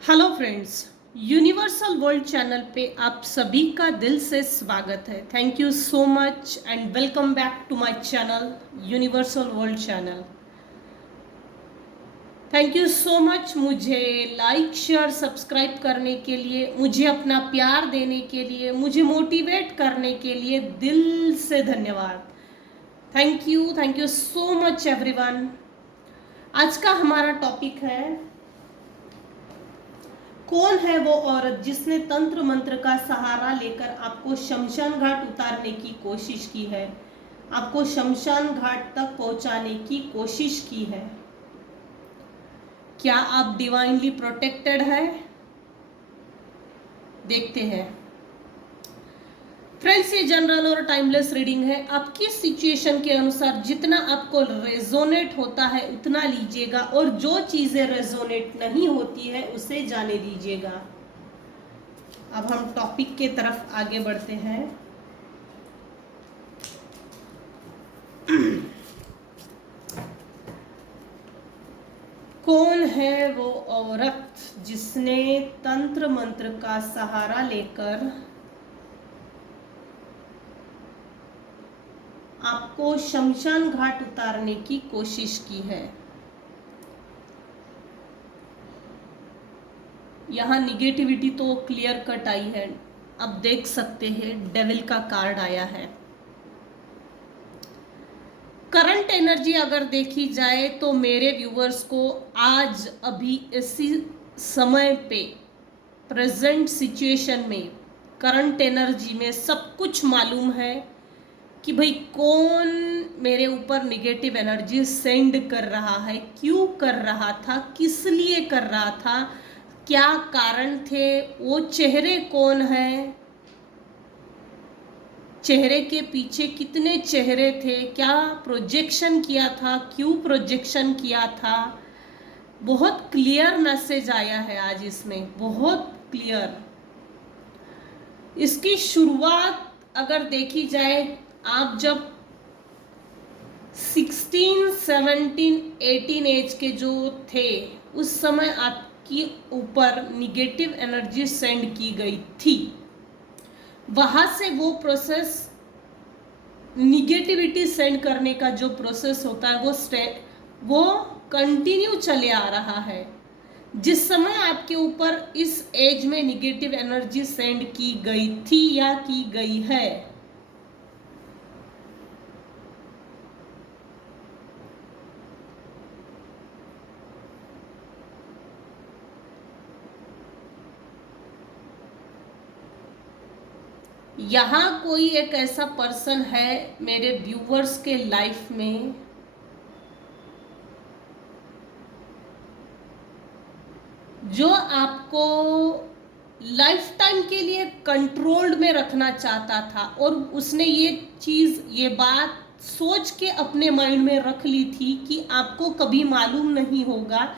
Hello friends, universal world channel पे आप सभी का दिल से स्वागत है। Thank you so much and welcome back to my channel universal world channel. Thank you so much मुझे लाइक शेयर सब्सक्राइब करने के लिए, मुझे अपना प्यार देने के लिए, मुझे मोटिवेट करने के लिए दिल से धन्यवाद। Thank you so much everyone. आज का हमारा टॉपिक है, कौन है वो औरत जिसने तंत्र मंत्र का सहारा लेकर आपको शमशान घाट उतारने की कोशिश की है, आपको शमशान घाट तक पहुंचाने की कोशिश की है। क्या आप डिवाइनली प्रोटेक्टेड है? देखते हैं फ्रेंड्स, ये जनरल और टाइमलेस रीडिंग है। आपकी सिचुएशन के अनुसार जितना आपको रेजोनेट होता है उतना लीजिएगा, और जो चीजें रेजोनेट नहीं होती है उसे जाने दीजिएगा। अब हम टॉपिक के तरफ आगे बढ़ते हैं। कौन है वो औरत जिसने तंत्र मंत्र का सहारा लेकर आपको शमशान घाट उतारने की कोशिश की है? यहाँ निगेटिविटी तो क्लियर कट आई है। अब देख सकते हैं डेविल का कार्ड आया है। करंट एनर्जी अगर देखी जाए तो मेरे व्यूवर्स को आज अभी इसी समय पे प्रेजेंट सिचुएशन में करंट एनर्जी में सब कुछ मालूम है कि भाई कौन मेरे ऊपर निगेटिव एनर्जी सेंड कर रहा है, क्यों कर रहा था, किस लिए कर रहा था, क्या कारण थे, वो चेहरे कौन है, चेहरे के पीछे कितने चेहरे थे, क्या प्रोजेक्शन किया था, क्यों प्रोजेक्शन किया था। बहुत क्लियर मैसेज आया है आज इसमें, बहुत क्लियर। इसकी शुरुआत अगर देखी जाए, आप जब 16, 17, 18 एज के जो थे उस समय आपकी ऊपर निगेटिव एनर्जी सेंड की गई थी। वहां से वो प्रोसेस, निगेटिविटी सेंड करने का जो प्रोसेस होता है वो कंटिन्यू चले आ रहा है। जिस समय आपके ऊपर इस एज में निगेटिव एनर्जी सेंड की गई थी या की गई है, यहाँ कोई एक ऐसा पर्सन है मेरे व्यूवर्स के लाइफ में जो आपको लाइफ टाइम के लिए कंट्रोल्ड में रखना चाहता था, और उसने ये बात सोच के अपने माइंड में रख ली थी कि आपको कभी मालूम नहीं होगा,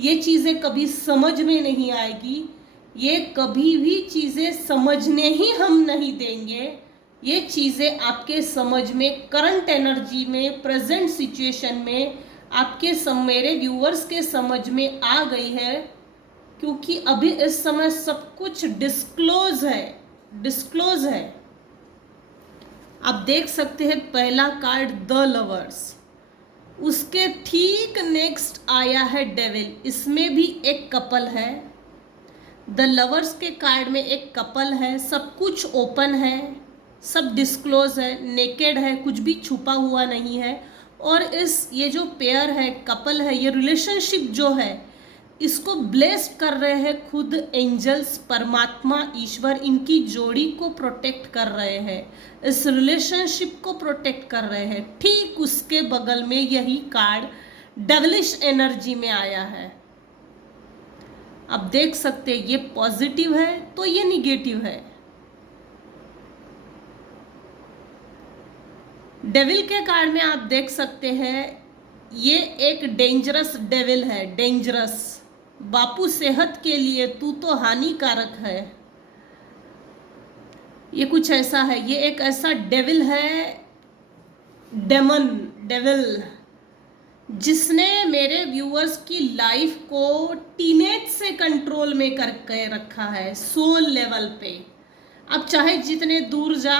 ये चीज़ें कभी समझ में नहीं आएगी, ये कभी भी चीज़ें समझने ही हम नहीं देंगे, ये चीज़ें आपके समझ में, करंट एनर्जी में, प्रेजेंट सिचुएशन में आपके मेरे व्यूअर्स के समझ में आ गई है, क्योंकि अभी इस समय सब कुछ डिस्क्लोज है। आप देख सकते हैं पहला कार्ड द लवर्स, उसके ठीक नेक्स्ट आया है डेविल। इसमें भी एक कपल है। द लवर्स के कार्ड में एक कपल है, सब कुछ ओपन है, सब डिस्क्लोज है, नेकेड है, कुछ भी छुपा हुआ नहीं है। और ये जो पेयर है, कपल है, ये रिलेशनशिप जो है इसको ब्लेस्ड कर रहे हैं खुद एंजल्स, परमात्मा, ईश्वर इनकी जोड़ी को प्रोटेक्ट कर रहे हैं, इस रिलेशनशिप को प्रोटेक्ट कर रहे हैं। ठीक उसके बगल में यही कार्ड डेविलिश एनर्जी में आया है। अब देख सकते हैं ये पॉजिटिव है तो ये निगेटिव है। डेविल के कार्ड में आप देख सकते हैं ये एक डेंजरस डेविल है, डेंजरस। बापू सेहत के लिए तू तो हानिकारक है, ये कुछ ऐसा है। ये एक ऐसा डेविल है, डेविल, जिसने मेरे व्यूअर्स की लाइफ को टीनेज से से कंट्रोल में करके रखा है, सोल लेवल पे। अब चाहे जितने दूर जा,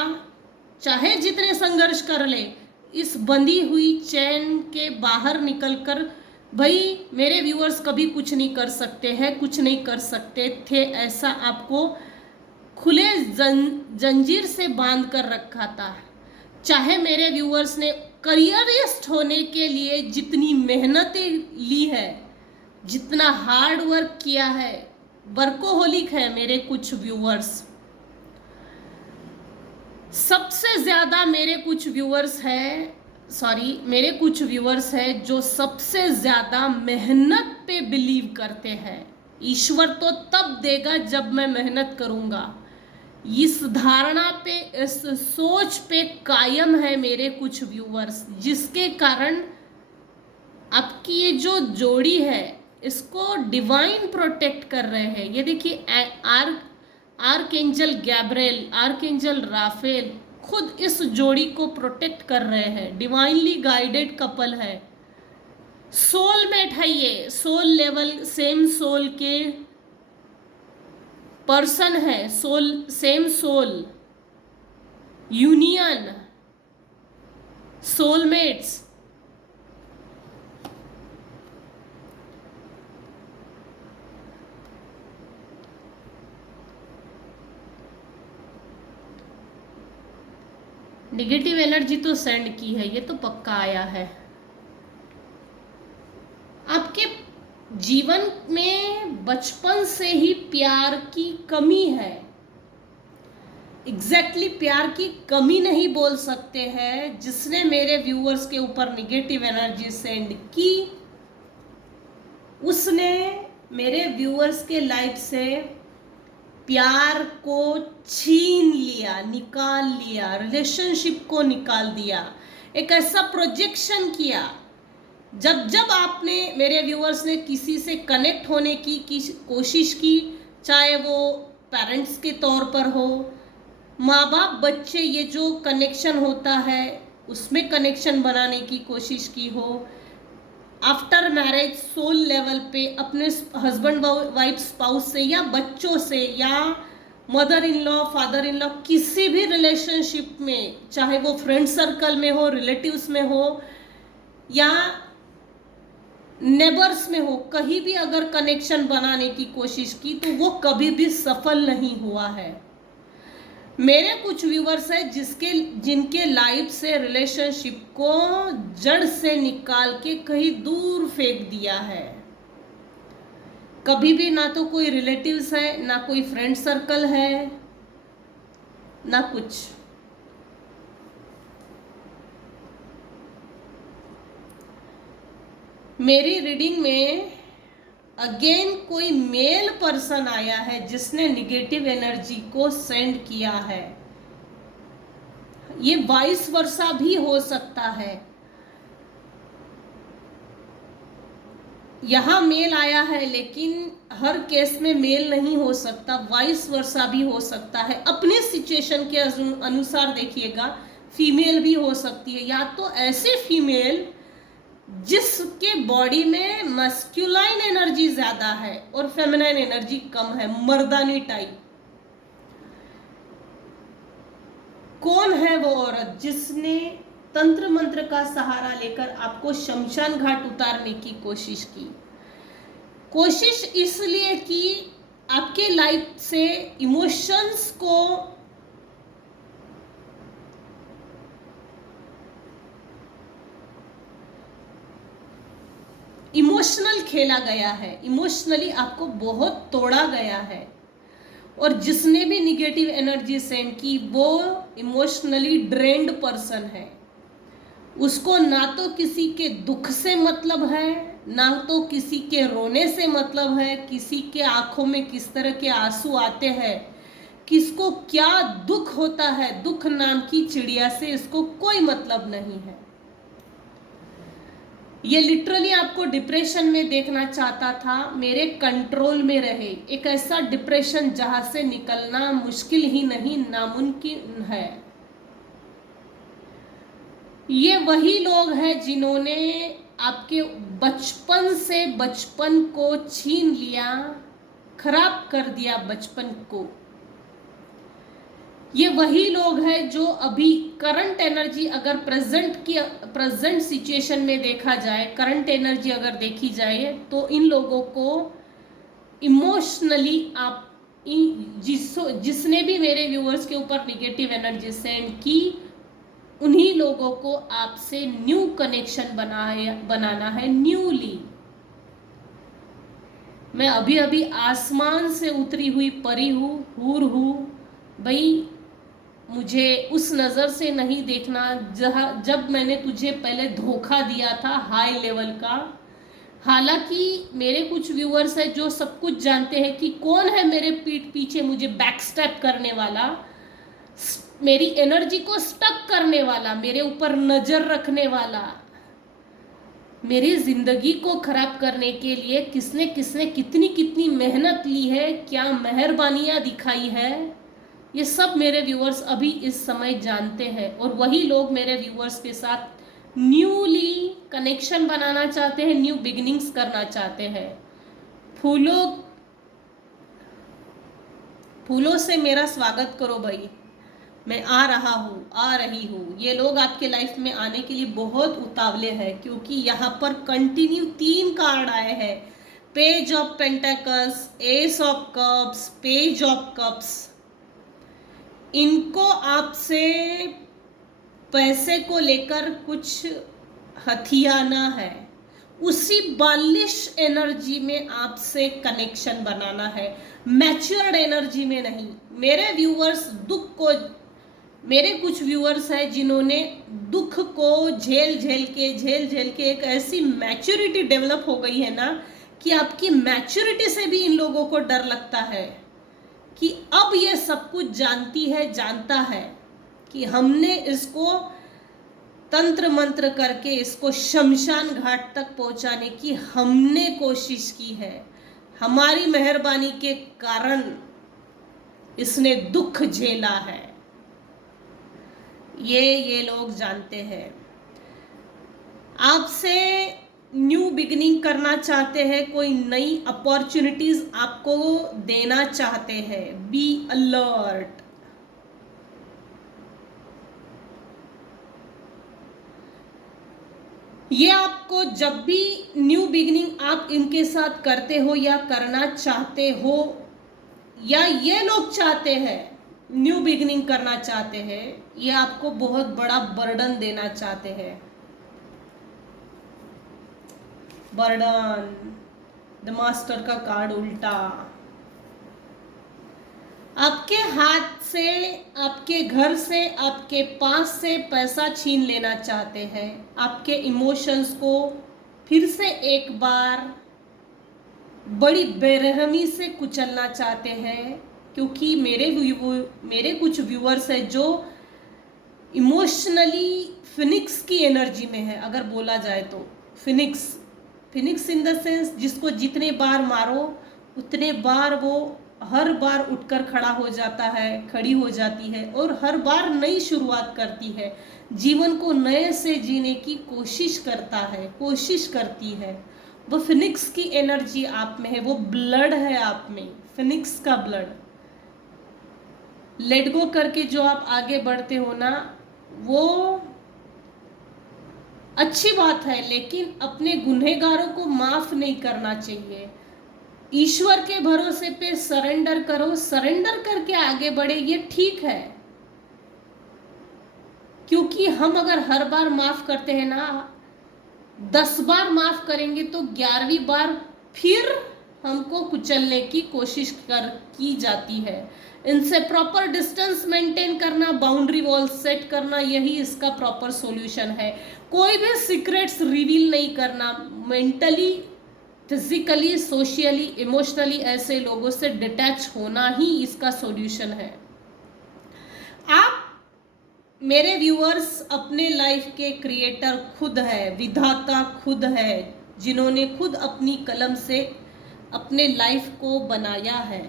चाहे जितने संघर्ष कर ले, इस बंधी हुई चैन के बाहर निकलकर, भाई मेरे व्यूअर्स कभी कुछ नहीं कर सकते हैं, कुछ नहीं कर सकते थे, ऐसा आपको खुले जंजीर से बांध कर रखा था। चाहे मेरे व्यूअर्स ने करियरिस्ट होने के लिए जितनी मेहनतें ली है, जितना हार्ड वर्क किया है, वर्कोहोलिक है मेरे कुछ व्यूअर्स। सबसे ज़्यादा मेरे कुछ व्यूअर्स है जो सबसे ज़्यादा मेहनत पे बिलीव करते हैं। ईश्वर तो तब देगा जब मैं मेहनत करूँगा, इस धारणा पे, इस सोच पे कायम है मेरे कुछ व्यूअर्स, जिसके कारण आपकी ये जो जोड़ी है इसको डिवाइन प्रोटेक्ट कर रहे हैं। ये देखिए, आर्कएंजल गैब्रिएल, आर्कएंजल राफेल खुद इस जोड़ी को प्रोटेक्ट कर रहे हैं। डिवाइनली गाइडेड कपल है, सोलमेट है ये, सोल लेवल, सेम सोल के पर्सन है, soul, same soul union, soulmates. Negative energy तो सेंड की है, ये तो पक्का आया है। आपके जीवन में बचपन से ही प्यार की कमी है। एग्जैक्टली प्यार की कमी नहीं बोल सकते हैं। जिसने मेरे व्यूअर्स के ऊपर नेगेटिव एनर्जी सेंड की, उसने मेरे व्यूअर्स के लाइफ से प्यार को छीन लिया, निकाल लिया, रिलेशनशिप को निकाल दिया, एक ऐसा प्रोजेक्शन किया। जब जब आपने, मेरे व्यूअर्स ने किसी से कनेक्ट होने की कोशिश की, चाहे वो पेरेंट्स के तौर पर हो, माँ बाप बच्चे, ये जो कनेक्शन होता है उसमें कनेक्शन बनाने की कोशिश की हो, आफ्टर मैरिज सोल लेवल पे अपने हस्बैंड वाइफ स्पाउस से, या बच्चों से, या mother in law, father in law, किसी भी रिलेशनशिप में, चाहे वो फ्रेंड सर्कल में हो, रिलेटिव्स में हो, या नेबर्स में हो, कहीं भी अगर कनेक्शन बनाने की कोशिश की तो वो कभी भी सफल नहीं हुआ है। मेरे कुछ व्यूअर्स हैं जिनके लाइफ से रिलेशनशिप को जड़ से निकाल के कहीं दूर फेंक दिया है। कभी भी ना तो कोई रिलेटिव्स है, ना कोई फ्रेंड सर्कल है, ना कुछ। मेरी रीडिंग में अगेन कोई मेल पर्सन आया है जिसने निगेटिव एनर्जी को सेंड किया है। ये वाइस वर्सा भी हो सकता है। यहां मेल आया है, लेकिन हर केस में मेल नहीं हो सकता, वाइस वर्सा भी हो सकता है। अपने सिचुएशन के अनुसार देखिएगा, फीमेल भी हो सकती है, या तो ऐसे फीमेल जिसके बॉडी में मस्कुलाइन एनर्जी ज्यादा है और फेमिनाइन एनर्जी कम है, मर्दानी टाइप। कौन है वो औरत जिसने तंत्र मंत्र का सहारा लेकर आपको शमशान घाट उतारने की कोशिश की? कोशिश इसलिए की आपके लाइफ से इमोशंस को इमोशनल खेला गया है, इमोशनली आपको बहुत तोड़ा गया है। और जिसने भी निगेटिव एनर्जी सेंड की वो इमोशनली ड्रेन्ड पर्सन है। उसको ना तो किसी के दुख से मतलब है, ना तो किसी के रोने से मतलब है, किसी के आंखों में किस तरह के आंसू आते हैं, किसको क्या दुख होता है, दुख नाम की चिड़िया से इसको कोई मतलब नहीं है। ये लिटरली आपको डिप्रेशन में देखना चाहता था, मेरे कंट्रोल में रहे। एक ऐसा डिप्रेशन जहां से निकलना मुश्किल ही नहीं, नामुमकिन है। ये वही लोग हैं जिन्होंने आपके बचपन से बचपन को छीन लिया, खराब कर दिया बचपन को। ये वही लोग हैं जो अभी करंट एनर्जी, अगर प्रेजेंट सिचुएशन में देखा जाए, करंट एनर्जी अगर देखी जाए, तो इन लोगों को इमोशनली आप जिसने भी मेरे व्यूअर्स के ऊपर निगेटिव एनर्जी सेंड की, उन्हीं लोगों को आपसे न्यू कनेक्शन बनाना है, न्यूली। मैं अभी अभी आसमान से उतरी हुई परी हूँ, हूर हूँ भाई। मुझे उस नज़र से नहीं देखना जब मैंने तुझे पहले धोखा दिया था हाई लेवल का। हालांकि मेरे कुछ व्यूअर्स हैं जो सब कुछ जानते हैं कि कौन है मेरे पीठ पीछे मुझे बैकस्टैप करने वाला, मेरी एनर्जी को स्टक करने वाला, मेरे ऊपर नज़र रखने वाला, मेरी ज़िंदगी को ख़राब करने के लिए किसने किसने कितनी कितनी मेहनत ली है, क्या मेहरबानियाँ दिखाई है, ये सब मेरे व्यूअर्स अभी इस समय जानते हैं। और वही लोग मेरे व्यूअर्स के साथ न्यूली कनेक्शन बनाना चाहते हैं, न्यू बिगिनिंग्स करना चाहते हैं। फूलों से मेरा स्वागत करो भाई, मैं आ रहा हूँ, आ रही हूँ। ये लोग आपके लाइफ में आने के लिए बहुत उतावले हैं, क्योंकि यहाँ पर कंटिन्यू 3 कार्ड आए हैं, page of pentacles, S of cups, page of cups. इनको आपसे पैसे को लेकर कुछ हथियाना है, उसी बालिश एनर्जी में आपसे कनेक्शन बनाना है, मैच्योर्ड एनर्जी में नहीं। मेरे व्यूअर्स मेरे कुछ व्यूअर्स हैं जिन्होंने दुख को झेल झेल के एक ऐसी मैच्योरिटी डेवलप हो गई है ना, कि आपकी मैच्योरिटी से भी इन लोगों को डर लगता है कि अब ये सब कुछ जानता है कि हमने इसको तंत्र मंत्र करके इसको शमशान घाट तक पहुंचाने की हमने कोशिश की है, हमारी मेहरबानी के कारण इसने दुख झेला है। ये लोग जानते हैं। आपसे न्यू बिगिनिंग करना चाहते हैं, कोई नई अपॉर्चुनिटीज आपको देना चाहते हैं। Be alert. ये आपको जब भी न्यू बिगिनिंग आप इनके साथ करते हो या करना चाहते हो, या ये लोग चाहते हैं न्यू बिगिनिंग करना चाहते हैं, ये आपको बहुत बड़ा बर्डन देना चाहते हैं। बर्डन, द मास्टर का कार्ड उल्टा। आपके हाथ से, आपके घर से, आपके पास से पैसा छीन लेना चाहते हैं, आपके इमोशंस को फिर से एक बार बड़ी बेरहमी से कुचलना चाहते हैं, क्योंकि मेरे कुछ व्यूअर्स हैं जो इमोशनली फिनिक्स की एनर्जी में है। अगर बोला जाए तो फिनिक्स इन द सेंस, जिसको जितने बार मारो उतने बार वो हर बार उठकर खड़ी हो जाती है और हर बार नई शुरुआत करती है, जीवन को नए से जीने की कोशिश करती है। वो फिनिक्स की एनर्जी आप में है, वो ब्लड है आप में, फिनिक्स का ब्लड। लेट गो करके जो आप आगे बढ़ते हो ना, वो अच्छी बात है, लेकिन अपने गुनहगारों को माफ नहीं करना चाहिए। ईश्वर के भरोसे पे सरेंडर करो, सरेंडर करके आगे बढ़े, ये ठीक है। क्योंकि हम अगर हर बार माफ करते हैं ना, 10 बार माफ करेंगे तो 11वीं बार फिर हमको कुचलने की कोशिश की जाती है। इनसे प्रॉपर डिस्टेंस मेंटेन करना, बाउंड्री वॉल सेट करना, यही इसका प्रॉपर सॉल्यूशन है। कोई भी सीक्रेट्स रिवील नहीं करना, मेंटली, फिजिकली, सोशली, इमोशनली ऐसे लोगों से डिटैच होना ही इसका सॉल्यूशन है। आप मेरे व्यूअर्स अपने लाइफ के क्रिएटर खुद है, विधाता खुद है, जिन्होंने खुद अपनी कलम से अपने लाइफ को बनाया है।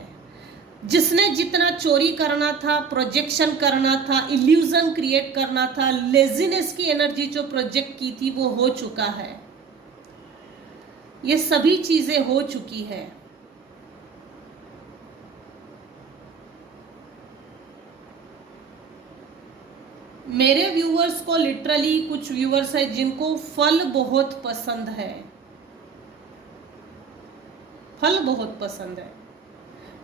जिसने जितना चोरी करना था, प्रोजेक्शन करना था, इल्यूजन क्रिएट करना था, लेजीनेस की एनर्जी जो प्रोजेक्ट की थी, वो हो चुका है। ये सभी चीजें हो चुकी है। मेरे व्यूअर्स को लिटरली, कुछ व्यूअर्स है जिनको फल बहुत पसंद है, फल बहुत पसंद है,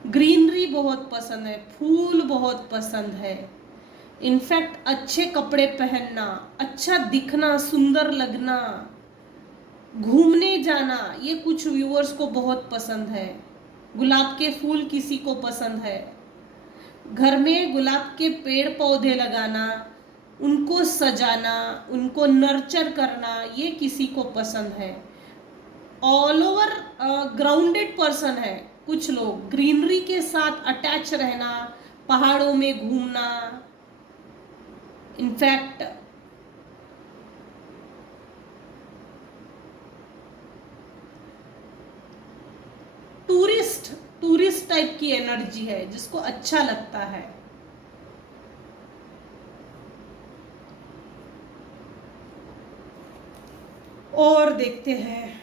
ग्रीनरी बहुत पसंद है, फूल बहुत पसंद है, इनफैक्ट अच्छे कपड़े पहनना, अच्छा दिखना, सुंदर लगना, घूमने जाना, ये कुछ व्यूअर्स को बहुत पसंद है। गुलाब के फूल किसी को पसंद है, घर में गुलाब के पेड़ पौधे लगाना, उनको सजाना, उनको नर्चर करना, ये किसी को पसंद है। ऑल ओवर ग्राउंडेड पर्सन है कुछ लोग, ग्रीनरी के साथ अटैच रहना, पहाड़ों में घूमना, इनफैक्ट टूरिस्ट टाइप की एनर्जी है जिसको अच्छा लगता है। और देखते हैं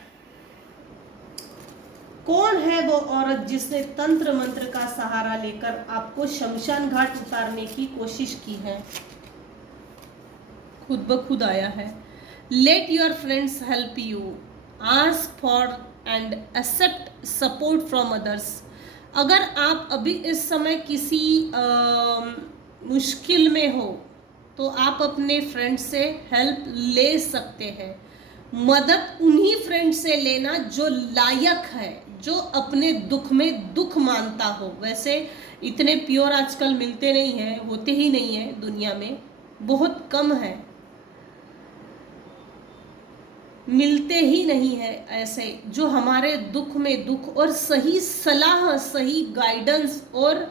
कौन है वो औरत जिसने तंत्र मंत्र का सहारा लेकर आपको शमशान घाट उतारने की कोशिश की है। खुद ब खुद आया है। Let your friends help you, ask for and accept support from others. अगर आप अभी इस समय किसी मुश्किल में हो तो आप अपने फ्रेंड से हेल्प ले सकते हैं। मदद उन्हीं फ्रेंड से लेना जो लायक है, जो अपने दुख में दुख मानता हो। वैसे इतने प्योर आजकल मिलते नहीं हैं, होते ही नहीं है, दुनिया में बहुत कम है, मिलते ही नहीं है ऐसे जो हमारे दुख में दुख और सही सलाह, सही गाइडेंस और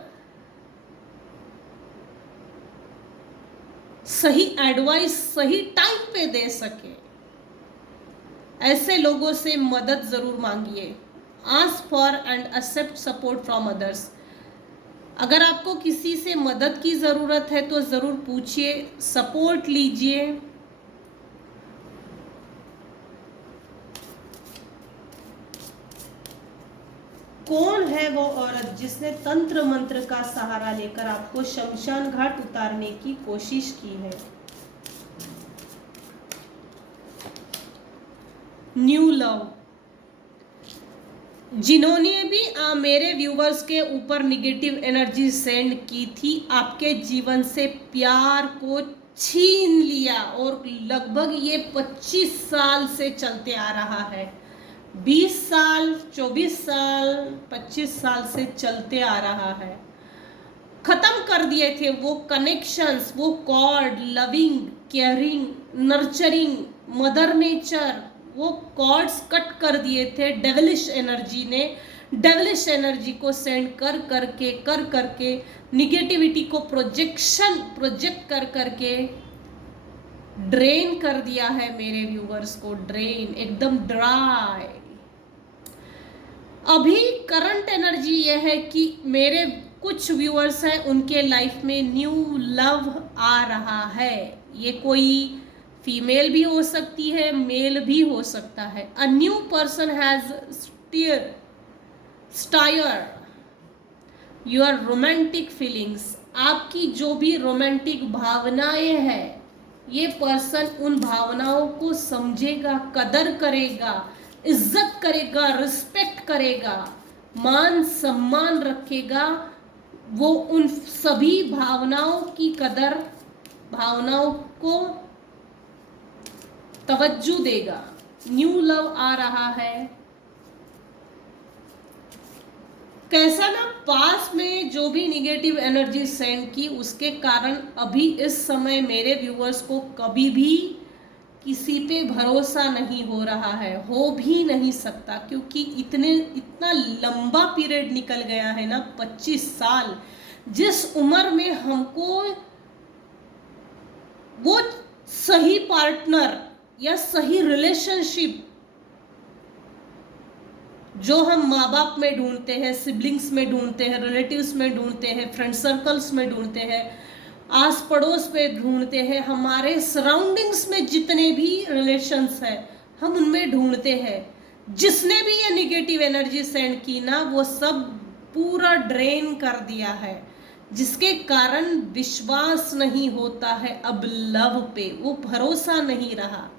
सही एडवाइस सही टाइम पे दे सके। ऐसे लोगों से मदद जरूर मांगिए। Ask for and accept support from others. अगर आपको किसी से मदद की ज़रूरत है तो ज़रूर पूछिए, सपोर्ट लीजिए। कौन है वो औरत जिसने तंत्र मंत्र का सहारा लेकर आपको शमशान घाट उतारने की कोशिश की है। New love. जिन्होंने भी मेरे व्यूवर्स के ऊपर निगेटिव एनर्जी सेंड की थी, आपके जीवन से प्यार को छीन लिया और लगभग ये 25 साल से चलते आ रहा है। 20 साल, 24 साल, 25 साल से चलते आ रहा है। खत्म कर दिए थे वो कनेक्शंस, वो cord, loving, caring, nurturing, mother nature, वो कॉर्ड्स कट कर दिए थे डेविलिश एनर्जी ने। डेविलिश एनर्जी को सेंड कर करके निगेटिविटी को प्रोजेक्ट कर करके ड्रेन कर दिया है मेरे व्यूवर्स को। ड्रेन, एकदम ड्राई। अभी करंट एनर्जी ये है कि मेरे कुछ व्यूअर्स हैं, उनके लाइफ में न्यू लव आ रहा है। ये कोई फीमेल भी हो सकती है, मेल भी हो सकता है। A new person has stair your romantic feelings. आपकी जो भी रोमांटिक भावनाएं हैं, ये पर्सन उन भावनाओं को समझेगा, कदर करेगा, इज्जत करेगा, रिस्पेक्ट करेगा, मान सम्मान रखेगा। वो उन सभी भावनाओं की कदर, भावनाओं को तवज्जो देगा। न्यू लव आ रहा है। कैसा ना, पास में जो भी निगेटिव एनर्जी सेंड की उसके कारण अभी इस समय मेरे व्यूअर्स को कभी भी किसी पे भरोसा नहीं हो रहा है, हो भी नहीं सकता, क्योंकि इतना लंबा पीरियड निकल गया है ना, 25 साल। जिस उम्र में हमको वो सही पार्टनर या सही रिलेशनशिप जो हम माँ बाप में ढूंढते हैं, सिबलिंग्स में ढूंढते हैं, रिलेटिव्स में ढूंढते हैं, फ्रेंड सर्कल्स में ढूंढते हैं, आस पड़ोस में ढूंढते हैं, हमारे सराउंडिंग्स में जितने भी रिलेशंस हैं हम उनमें ढूंढते हैं। जिसने भी ये निगेटिव एनर्जी सेंड की ना, वो सब पूरा ड्रेन कर दिया है। जिसके कारण विश्वास नहीं होता है अब लव पे, वो भरोसा नहीं रहा।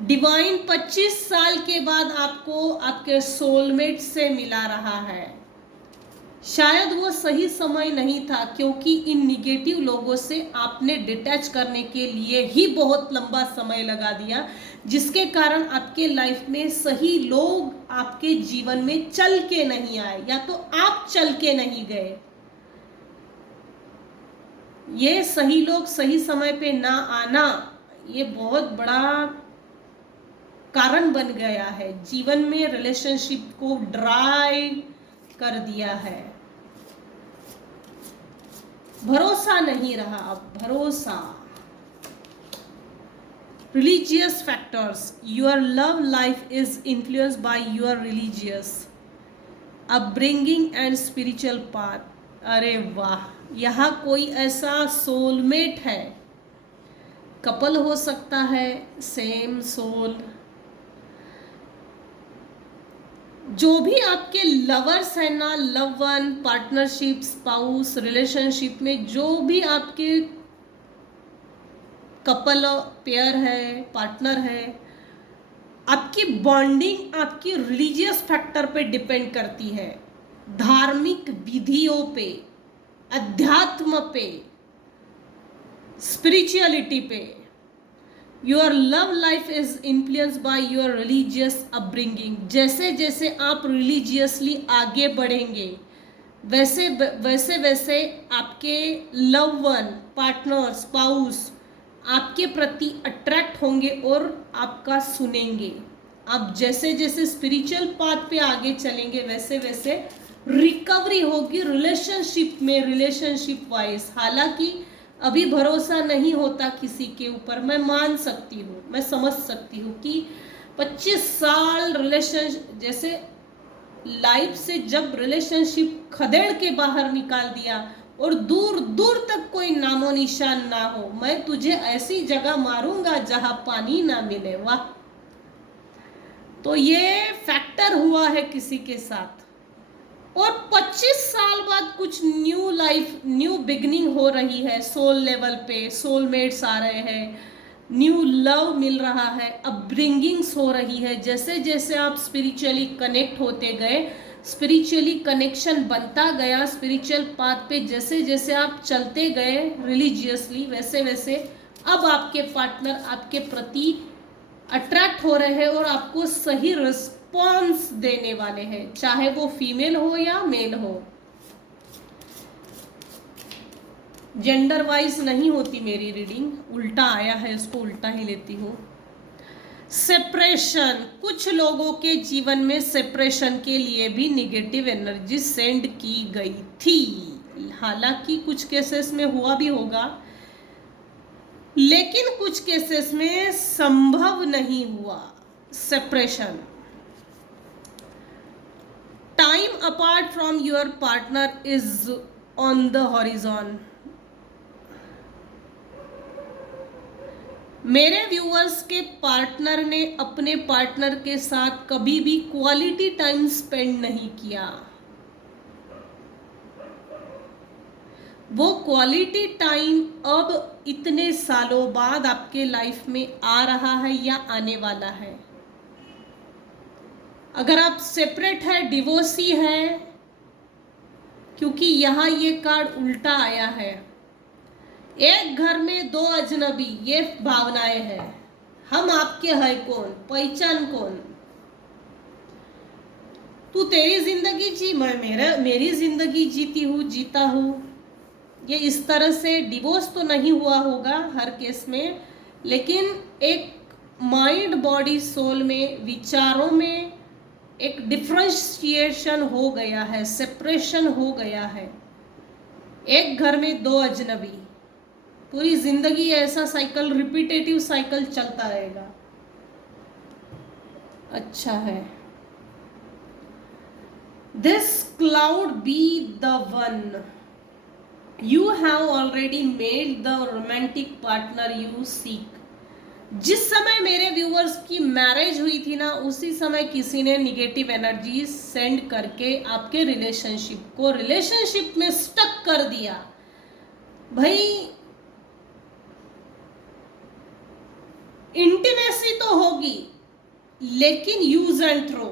डिवाइन 25 साल के बाद आपको आपके सोलमेट से मिला रहा है। शायद वो सही समय नहीं था, क्योंकि इन निगेटिव लोगों से आपने डिटैच करने के लिए ही बहुत लंबा समय लगा दिया, जिसके कारण आपके लाइफ में सही लोग आपके जीवन में चल के नहीं आए, या तो आप चल के नहीं गए। ये सही लोग सही समय पे ना आना, ये बहुत बड़ा कारण बन गया है, जीवन में रिलेशनशिप को ड्राई कर दिया है। भरोसा नहीं रहा अब, भरोसा। Religious factors, your love life is influenced by your religious upbringing and spiritual path. अरे वाह, यहाँ कोई ऐसा सोलमेट है, कपल हो सकता है, सेम सोल, जो भी आपके लवर्स है ना, love one, partnership, spouse, relationship में जो भी आपके कपल पेयर है, पार्टनर है, आपकी बॉन्डिंग आपकी रिलीजियस फैक्टर पे डिपेंड करती है, धार्मिक विधियों पे, अध्यात्म पे, स्पिरिचुअलिटी पे। Your love life is influenced by your religious upbringing. जैसे जैसे आप रिलीजियसली आगे बढ़ेंगे, वैसे वैसे वैसे आपके लव वन, पार्टनर, स्पाउस आपके प्रति अट्रैक्ट होंगे और आपका सुनेंगे। आप जैसे जैसे स्पिरिचुअल पाथ पे आगे चलेंगे, वैसे वैसे रिकवरी होगी रिलेशनशिप में, रिलेशनशिप वाइज। हालांकि अभी भरोसा नहीं होता किसी के ऊपर, मैं मान सकती हूँ, मैं समझ सकती हूँ कि 25 साल रिलेशन, जैसे लाइफ से जब रिलेशनशिप खदेड़ के बाहर निकाल दिया और दूर दूर तक कोई नामो निशान ना हो, मैं तुझे ऐसी जगह मारूंगा जहां पानी ना मिले, वाह। तो ये फैक्टर हुआ है किसी के साथ, और 25 साल बाद कुछ न्यू लाइफ, न्यू बिगनिंग हो रही है, सोल लेवल पे सोलमेट्स आ रहे हैं, न्यू लव मिल रहा है, अपब्रिंगिंग्स हो रही है। जैसे जैसे आप स्पिरिचुअली कनेक्ट होते गए, स्पिरिचुअली कनेक्शन बनता गया, स्पिरिचुअल पाथ पे जैसे जैसे आप चलते गए रिलीजियसली, वैसे वैसे अब आपके पार्टनर आपके प्रति अट्रैक्ट हो रहे हैं और आपको सही रिस्पॉन्स देने वाले हैं, चाहे वो फीमेल हो या मेल हो। जेंडर वाइज नहीं होती मेरी रीडिंग, उल्टा आया है, इसको उल्टा ही लेती हूँ। सेपरेशन, कुछ लोगों के जीवन में सेपरेशन के लिए भी निगेटिव एनर्जी सेंड की गई थी। हालांकि कुछ केसेस में हुआ भी होगा, लेकिन कुछ केसेस में संभव नहीं हुआ separation. Time apart from your partner is on the horizon. मेरे व्यूअर्स के पार्टनर ने अपने पार्टनर के साथ कभी भी क्वालिटी टाइम स्पेंड नहीं किया। वो क्वालिटी टाइम अब इतने सालों बाद आपके लाइफ में आ रहा है या आने वाला है। अगर आप सेपरेट है, डिवोर्सी है, क्योंकि यहाँ ये कार्ड उल्टा आया है, एक घर में दो अजनबी, ये भावनाएं हैं। हम आपके है कौन, पहचान कौन, तू तेरी जिंदगी जी, मैं मेरी जिंदगी जीती हूँ, जीता हूँ। ये इस तरह से डिवोर्स तो नहीं हुआ होगा हर केस में, लेकिन एक माइंड बॉडी सोल में, विचारों में एक डिफ्रेंशिएशन हो गया है, सेपरेशन हो गया है। एक घर में दो अजनबी, पूरी जिंदगी ऐसा साइकिल, रिपीटेटिव साइकिल चलता रहेगा। अच्छा है, this cloud be the one, you have already made the romantic partner you seek. जिस समय मेरे व्यूअर्स की मैरिज हुई थी ना, उसी समय किसी ने निगेटिव एनर्जी सेंड करके आपके रिलेशनशिप में स्टक कर दिया। भाई इंटीमेसी तो होगी, लेकिन यूज एंड थ्रो।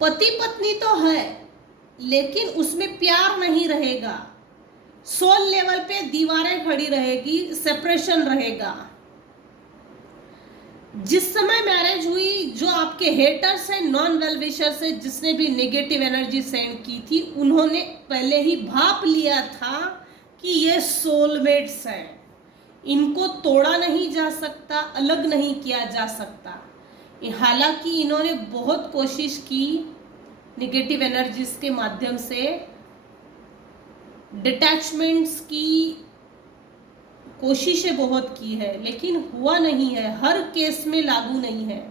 पति पत्नी तो है, लेकिन उसमें प्यार नहीं रहेगा। सोल लेवल पे दीवारें खड़ी रहेगी, सेपरेशन रहेगा। जिस समय मैरिज हुई, जो आपके हेटर्स हैं, नॉन वेल विशर्स है, जिसने भी नेगेटिव एनर्जी सेंड की थी, उन्होंने पहले ही भाप लिया था कि ये सोलमेट्स हैं, इनको तोड़ा नहीं जा सकता, अलग नहीं किया जा सकता। हालांकि इन्होंने बहुत कोशिश की नेगेटिव एनर्जीज के माध्यम से डिटैचमेंट्स की कोशिशें बहुत की है, लेकिन हुआ नहीं है, हर केस में लागू नहीं है।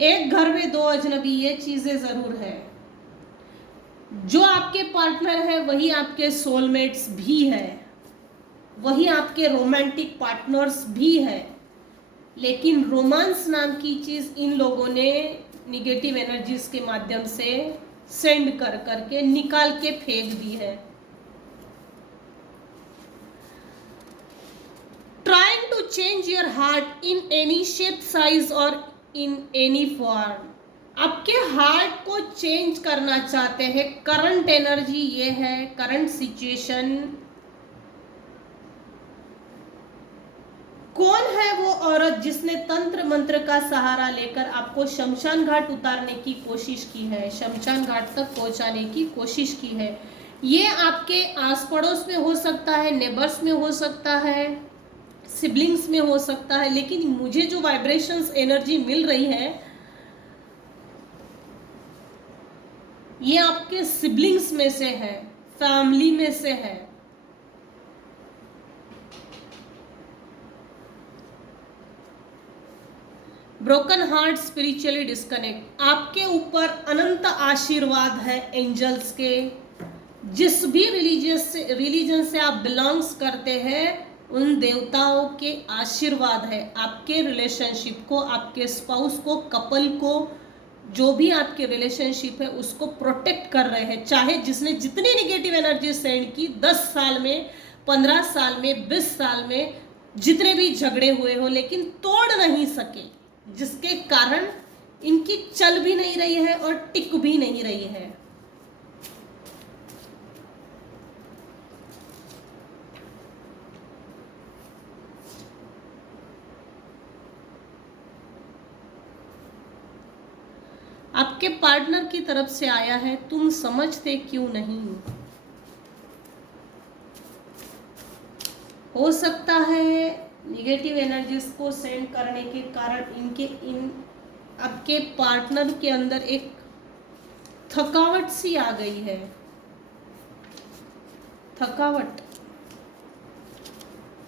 एक घर में दो अजनबी, ये चीजें जरूर है। जो आपके पार्टनर है वही आपके सोलमेट्स भी है, वही आपके रोमांटिक पार्टनर्स भी है, लेकिन रोमांस नाम की चीज इन लोगों ने निगेटिव एनर्जीज के माध्यम से सेंड कर करके निकाल के फेंक दी है। Trying to change your heart in any shape, size or in any form. आपके हार्ट को चेंज करना चाहते हैं। करंट एनर्जी ये है, करंट सिचुएशन। कौन है वो औरत जिसने तंत्र मंत्र का सहारा लेकर आपको शमशान घाट उतारने की कोशिश की है, शमशान घाट तक पहुंचाने की कोशिश की है? ये आपके आस पड़ोस में हो सकता है, नेबर्स में हो सकता है, सिबलिंग्स में हो सकता है, लेकिन मुझे जो वाइब्रेशंस एनर्जी मिल रही है, ये आपके सिबलिंग्स में से है, फैमिली में से है। Broken heart, spiritually disconnect. आपके ऊपर अनंत आशीर्वाद है एंजल्स के। जिस भी रिलीजन से आप बिलोंग्स करते हैं, उन देवताओं के आशीर्वाद है आपके रिलेशनशिप को, आपके स्पाउस को, कपल को, जो भी आपके रिलेशनशिप है उसको प्रोटेक्ट कर रहे हैं। चाहे जिसने जितनी निगेटिव एनर्जी सेंड की, 10 साल में, 15 साल में, 20 साल में जितने भी झगड़े हुए हो, लेकिन तोड़ नहीं सके, जिसके कारण इनकी चल भी नहीं रही है और टिक भी नहीं रही है। आपके पार्टनर की तरफ से आया है, तुम समझते क्यों नहीं? हो सकता है निगेटिव एनर्जीज को सेंड करने के कारण आपके पार्टनर के अंदर एक थकावट सी आ गई है। थकावट।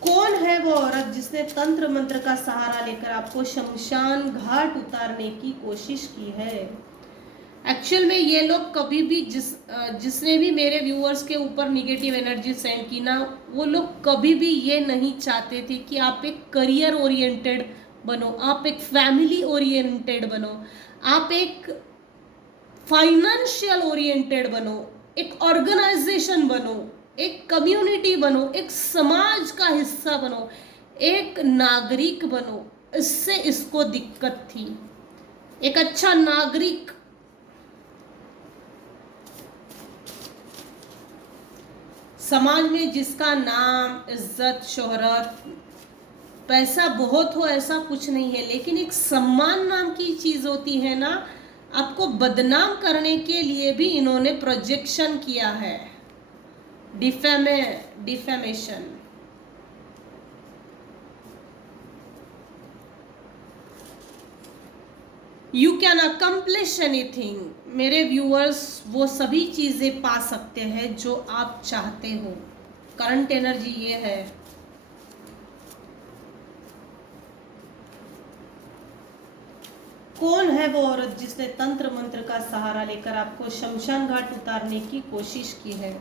कौन है वो औरत जिसने तंत्र मंत्र का सहारा लेकर आपको शमशान घाट उतारने की कोशिश की है? एक्चुअल में ये लोग कभी भी जिसने भी मेरे व्यूअर्स के ऊपर निगेटिव एनर्जी सेंड की ना, वो लोग कभी भी ये नहीं चाहते थे कि आप एक करियर ओरिएंटेड बनो, आप एक फैमिली ओरिएंटेड बनो, आप एक फाइनेंशियल ओरिएंटेड बनो, एक ऑर्गेनाइजेशन बनो, एक कम्युनिटी बनो, एक समाज का हिस्सा बनो, एक नागरिक बनो। इससे इसको दिक्कत थी। एक अच्छा नागरिक, समाज में जिसका नाम, इज्जत, शोहरत, पैसा बहुत हो ऐसा कुछ नहीं है, लेकिन एक सम्मान नाम की चीज होती है ना, आपको बदनाम करने के लिए भी इन्होंने प्रोजेक्शन किया है, defamation. You can accomplish anything. मेरे व्यूअर्स वो सभी चीजें पा सकते हैं जो आप चाहते हो। करंट एनर्जी ये है। कौन है वो औरत जिसने तंत्र मंत्र का सहारा लेकर आपको शमशान घाट उतारने की कोशिश की है?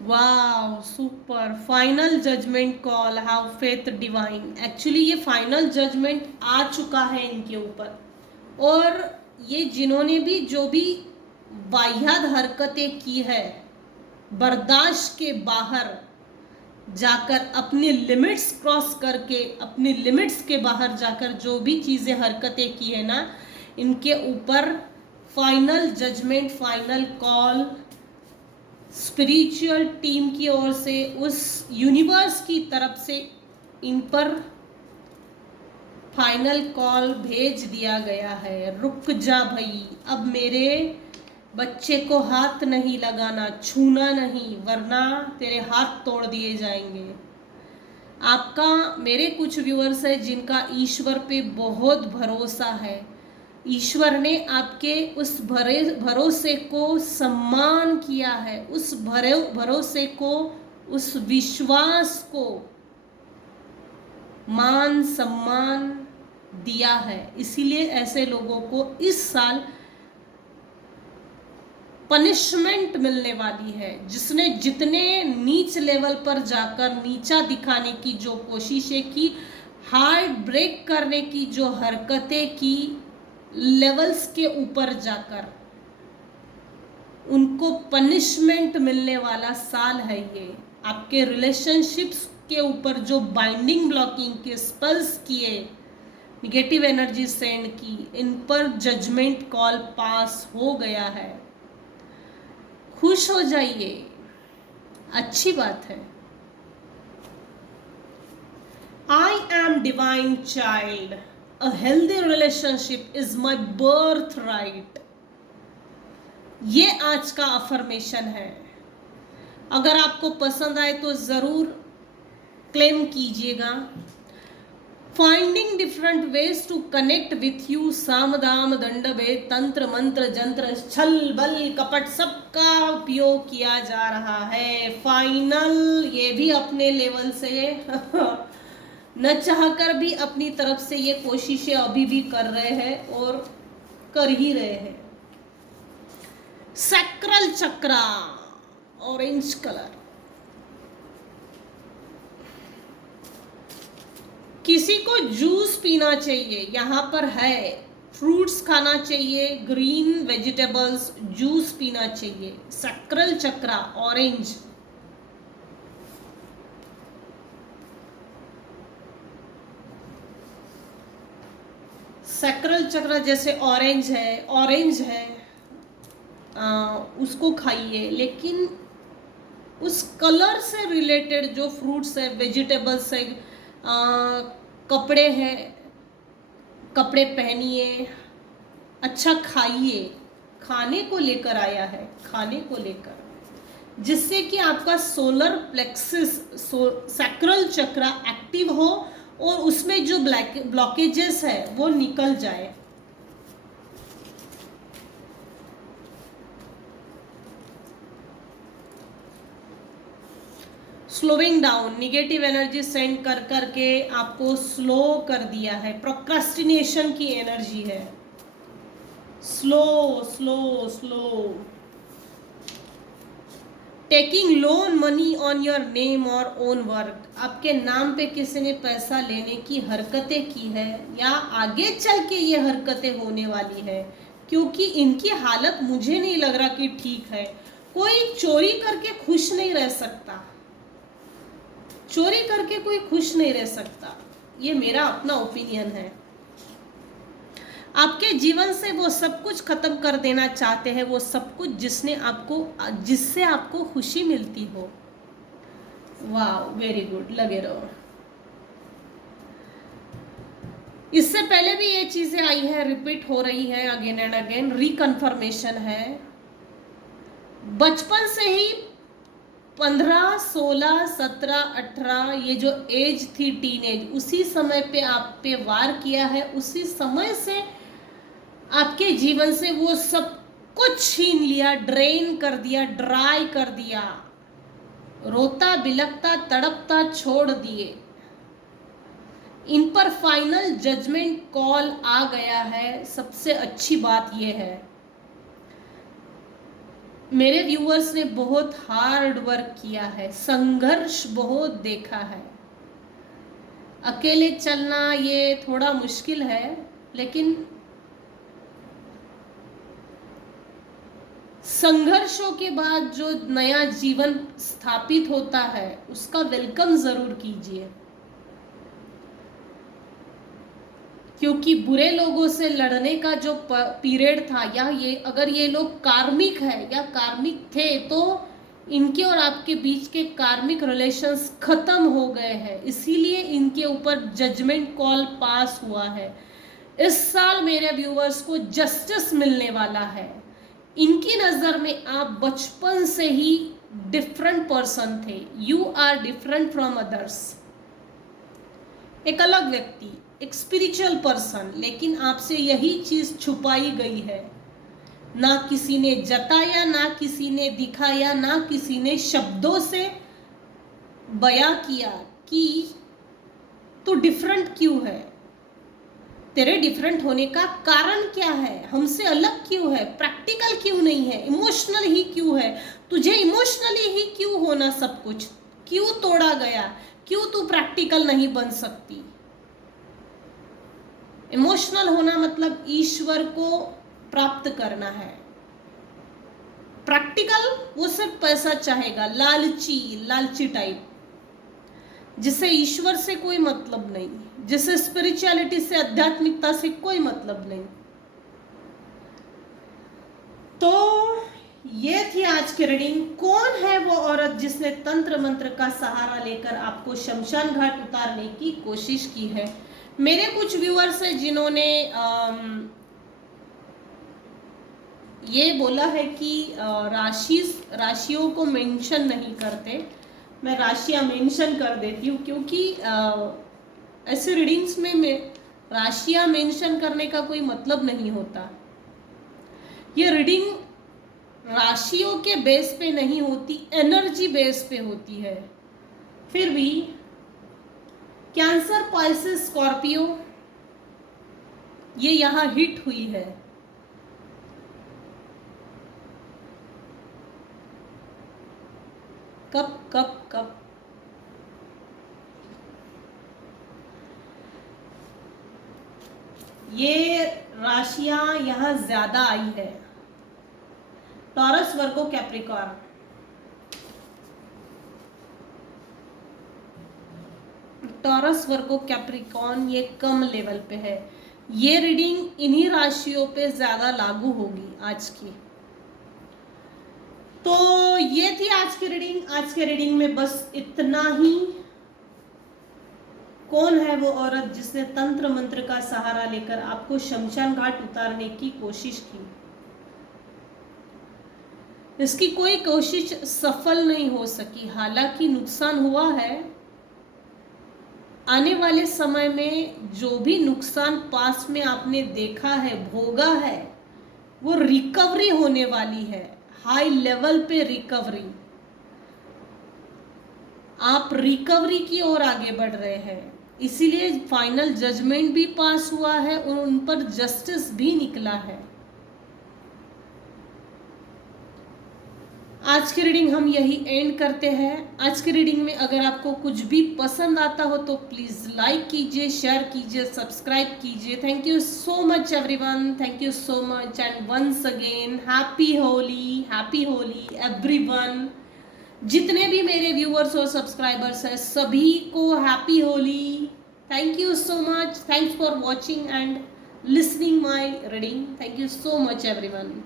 वाह super, final judgement call, how faith divine. Actually ये फाइनल जजमेंट आ चुका है इनके ऊपर, और ये जिन्होंने भी जो भी वाहियात हरकतें की है, बर्दाश्त के बाहर जाकर अपनी लिमिट्स क्रॉस करके, अपनी लिमिट्स के बाहर जाकर जो भी चीज़ें हरकतें की है ना, इनके ऊपर final judgement, final call spiritual team की ओर से, उस यूनिवर्स की तरफ से इन पर फाइनल कॉल भेज दिया गया है। रुक जा भाई, अब मेरे बच्चे को हाथ नहीं लगाना, छूना नहीं, वरना तेरे हाथ तोड़ दिए जाएंगे। आपका, मेरे कुछ व्यूअर्स है जिनका ईश्वर पे बहुत भरोसा है, ईश्वर ने आपके उस भरोसे को सम्मान किया है, उस भरोसे को, उस विश्वास को मान सम्मान दिया है। इसीलिए ऐसे लोगों को इस साल पनिशमेंट मिलने वाली है। जिसने जितने नीच लेवल पर जाकर नीचा दिखाने की जो कोशिशें की, हार्ट ब्रेक करने की जो हरकतें की, लेवल्स के ऊपर जाकर, उनको पनिशमेंट मिलने वाला साल है ये। आपके रिलेशनशिप्स के ऊपर जो बाइंडिंग ब्लॉकिंग के स्पेल्स किए, निगेटिव एनर्जी सेंड की, इन पर जजमेंट कॉल पास हो गया है। खुश हो जाइए, अच्छी बात है। I am divine child. A healthy relationship is my birthright. ये आज का अफर्मेशन है। अगर आपको पसंद आए तो ज़रूर क्लेम कीजिएगा। Finding different ways to connect with you, साम दाम दंड भेद, तंत्र मंत्र जंत्र छल बल कपट सबका उपयोग किया जा रहा है। फाइनल ये भी अपने लेवल से न चाहकर भी अपनी तरफ से ये कोशिशें अभी भी कर रहे हैं और कर ही रहे हैं। सैक्रल चक्रा, ऑरेंज कलर। किसी को जूस पीना चाहिए, यहाँ पर है, फ्रूट्स खाना चाहिए, ग्रीन वेजिटेबल्स, जूस पीना चाहिए। सैक्रल चक्रा ऑरेंज। सैक्रल चक्र जैसे ऑरेंज है, उसको खाइए, लेकिन उस कलर से रिलेटेड जो फ्रूट्स है, वेजिटेबल्स है, कपड़े हैं, कपड़े पहनिए, अच्छा खाइए। खाने को लेकर आया है, खाने को लेकर, जिससे कि आपका सोलर प्लेक्सिस, सैक्रल चक्र एक्टिव हो और उसमें जो ब्लॉकेजेस है वो निकल जाए। Slowing down, negative energy send कर करके आपको स्लो कर दिया है। प्रोक्रास्टिनेशन की एनर्जी है। Slow slow slow. Taking loan money on your name और ओन वर्क, आपके नाम पे किसी ने पैसा लेने की हरकतें की है, या आगे चल के ये हरकतें होने वाली है, क्योंकि इनकी हालत मुझे नहीं लग रहा कि ठीक है। कोई चोरी करके खुश नहीं रह सकता, चोरी करके कोई खुश नहीं रह सकता, ये मेरा अपना ओपिनियन है। आपके जीवन से वो सब कुछ खत्म कर देना चाहते हैं, वो सब कुछ जिससे आपको खुशी मिलती हो। वाह, वेरी गुड, लगे रहो। इससे पहले भी ये चीजें आई है, रिपीट हो रही है अगेन एंड अगेन, रिकन्फर्मेशन है। बचपन से ही 15, 16, 17, 18 ये जो एज थी टीनेज, उसी समय पे आप पे वार किया है। उसी समय से आपके जीवन से वो सब कुछ छीन लिया, ड्रेन कर दिया, ड्राई कर दिया, रोता बिलखता तड़पता छोड़ दिए। इन पर फाइनल जजमेंट कॉल आ गया है। सबसे अच्छी बात यह है, मेरे व्यूअर्स ने बहुत हार्ड वर्क किया है, संघर्ष बहुत देखा है। अकेले चलना ये थोड़ा मुश्किल है, लेकिन संघर्षों के बाद जो नया जीवन स्थापित होता है उसका वेलकम जरूर कीजिए, क्योंकि बुरे लोगों से लड़ने का जो पीरियड था, या ये अगर ये लोग कार्मिक है या कार्मिक थे तो इनके और आपके बीच के कार्मिक रिलेशंस खत्म हो गए हैं, इसीलिए इनके ऊपर जजमेंट कॉल पास हुआ है। इस साल मेरे व्यूअर्स को जस्टिस मिलने वाला है। इनकी नज़र में आप बचपन से ही डिफरेंट पर्सन थे, you are different from others, एक अलग व्यक्ति, एक स्पिरिचुअल पर्सन, लेकिन आपसे यही चीज छुपाई गई है। ना किसी ने जताया, ना किसी ने दिखाया, ना किसी ने शब्दों से बयां किया कि तू डिफरेंट क्यों है, तेरे डिफरेंट होने का कारण क्या है, हमसे अलग क्यों है, प्रैक्टिकल क्यों नहीं है, इमोशनल ही क्यों है, तुझे इमोशनली ही क्यों होना सब कुछ, क्यों तोड़ा गया, क्यों तू प्रैक्टिकल नहीं बन सकती। इमोशनल होना मतलब ईश्वर को प्राप्त करना है, प्रैक्टिकल वो सिर्फ पैसा चाहेगा, लालची टाइप, जिसे ईश्वर से कोई मतलब नहीं, जिसे स्पिरिचुअलिटी से, आध्यात्मिकता से कोई मतलब नहीं। तो ये थी आज की रीडिंग। कौन है वो औरत जिसने तंत्र मंत्र का सहारा लेकर आपको शमशान घाट उतारने की कोशिश की है? मेरे कुछ व्यूअर्स हैं जिन्होंने ये बोला है कि राशियों को मेंशन नहीं करते। मैं राशियां मेंशन कर देती हूँ, क्योंकि ऐसे रीडिंग्स में राशियां मेंशन करने का कोई मतलब नहीं होता। ये रीडिंग राशियों के बेस पे नहीं होती, एनर्जी बेस पे होती है। फिर भी कैंसर, पाइसेस, स्कॉर्पियो ये यहां हिट हुई है। कब कब कब ये राशियां यहां ज्यादा आई है। टॉरस, वर्गो, कैप्रिकॉर्न। टॉरस, वर्गो, कैप्रिकॉर्न ये कम लेवल पे है। ये रीडिंग इन्हीं राशियों पे ज्यादा लागू होगी आज की। तो ये थी आज की रीडिंग। आज के रीडिंग में बस इतना ही। कौन है वो औरत जिसने तंत्र मंत्र का सहारा लेकर आपको शमशान घाट उतारने की कोशिश की? इसकी कोई कोशिश सफल नहीं हो सकी। हालांकि नुकसान हुआ है। आने वाले समय में जो भी नुकसान पास में आपने देखा है, भोगा है, वो रिकवरी होने वाली है, हाई लेवल पे रिकवरी। आप रिकवरी की ओर आगे बढ़ रहे हैं, इसीलिए फाइनल जजमेंट भी पास हुआ है और उन पर जस्टिस भी निकला है। आज की रीडिंग हम यही एंड करते हैं। आज की रीडिंग में अगर आपको कुछ भी पसंद आता हो तो प्लीज लाइक कीजिए, शेयर कीजिए, सब्सक्राइब कीजिए। Thank you so much everyone, thank you so much and once again happy Holi everyone. जितने भी मेरे व्यूअर्स और सब्सक्राइबर्स हैं सभी को happy Holi. Thank you so much, thanks for watching and listening my reading. Thank you so much everyone.